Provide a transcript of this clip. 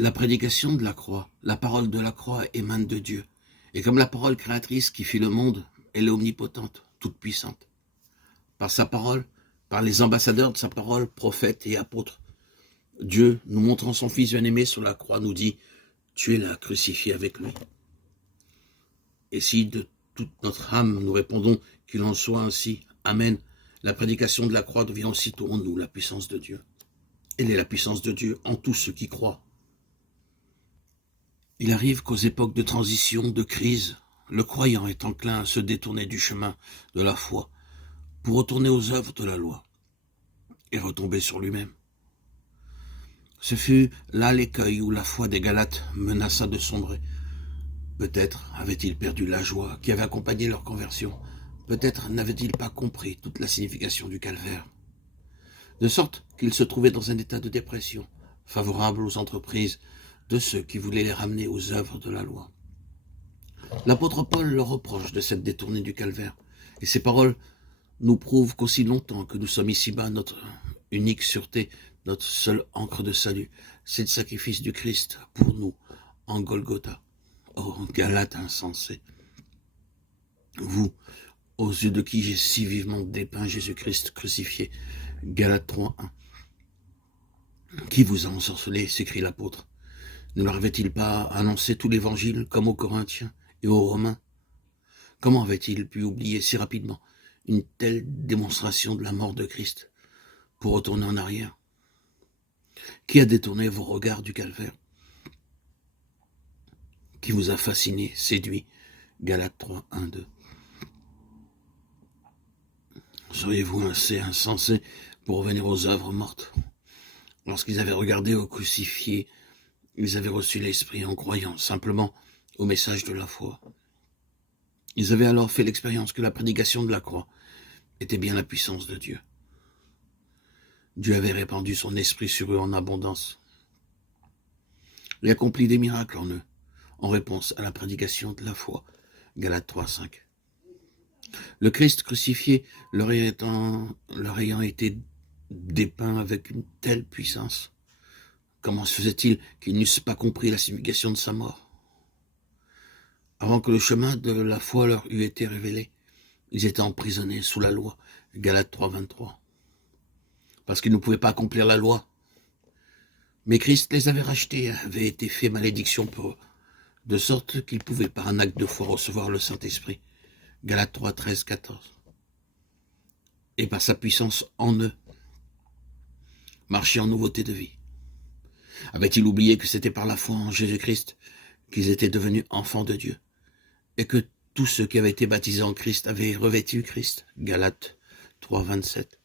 La prédication de la croix, la parole de la croix émane de Dieu. Et comme la parole créatrice qui fit le monde, elle est omnipotente, toute puissante. Par sa parole, par les ambassadeurs de sa parole, prophètes et apôtres, Dieu, nous montrant son Fils bien-aimé sur la croix, nous dit « Tu es là, crucifié avec lui ». Et si de toute notre âme nous répondons qu'il en soit ainsi, Amen, la prédication de la croix devient aussitôt en nous la puissance de Dieu. Elle est la puissance de Dieu en tous ceux qui croient. Il arrive qu'aux époques de transition, de crise, le croyant est enclin à se détourner du chemin de la foi pour retourner aux œuvres de la loi et retomber sur lui-même. Ce fut là l'écueil où la foi des Galates menaça de sombrer. Peut-être avaient-ils perdu la joie qui avait accompagné leur conversion. Peut-être n'avaient-ils pas compris toute la signification du calvaire. De sorte qu'ils se trouvaient dans un état de dépression, favorable aux entreprises de ceux qui voulaient les ramener aux œuvres de la loi. L'apôtre Paul leur reproche de s'être détourné du calvaire, et ces paroles nous prouvent qu'aussi longtemps que nous sommes ici-bas, notre unique sûreté, notre seule encre de salut, c'est le sacrifice du Christ pour nous en Golgotha. Oh, Galates insensés, vous, aux yeux de qui j'ai si vivement dépeint Jésus-Christ crucifié, Galates 3:1. Qui vous a ensorcelé, s'écrie l'apôtre. Ne leur avait-il pas annoncé tout l'évangile comme aux Corinthiens et aux Romains? Comment avait-il pu oublier si rapidement une telle démonstration de la mort de Christ pour retourner en arrière? Qui a détourné vos regards du calvaire? Qui vous a fasciné, séduit? Galates 3:1-2. Seriez-vous assez insensé pour revenir aux œuvres mortes? Lorsqu'ils avaient regardé au crucifié, ils avaient reçu l'Esprit en croyant simplement au message de la foi. Ils avaient alors fait l'expérience que la prédication de la croix était bien la puissance de Dieu. Dieu avait répandu son esprit sur eux en abondance et accompli des miracles en eux, en réponse à la prédication de la foi. Galates 3:5. Le Christ crucifié leur ayant été dépeint avec une telle puissance, comment se faisait-il qu'ils n'eussent pas compris la signification de sa mort? Avant que le chemin de la foi leur eût été révélé, ils étaient emprisonnés sous la loi. Galates 3:23. Parce qu'ils ne pouvaient pas accomplir la loi. Mais Christ les avait rachetés, avait été fait malédiction pour eux, de sorte qu'ils pouvaient par un acte de foi recevoir le Saint-Esprit. Galates 3:13-14. Et par sa puissance en eux, marcher en nouveauté de vie. Avaient-ils oublié que c'était par la foi en Jésus-Christ qu'ils étaient devenus enfants de Dieu, et que tous ceux qui avaient été baptisés en Christ avaient revêtu Christ? Galates 3:27.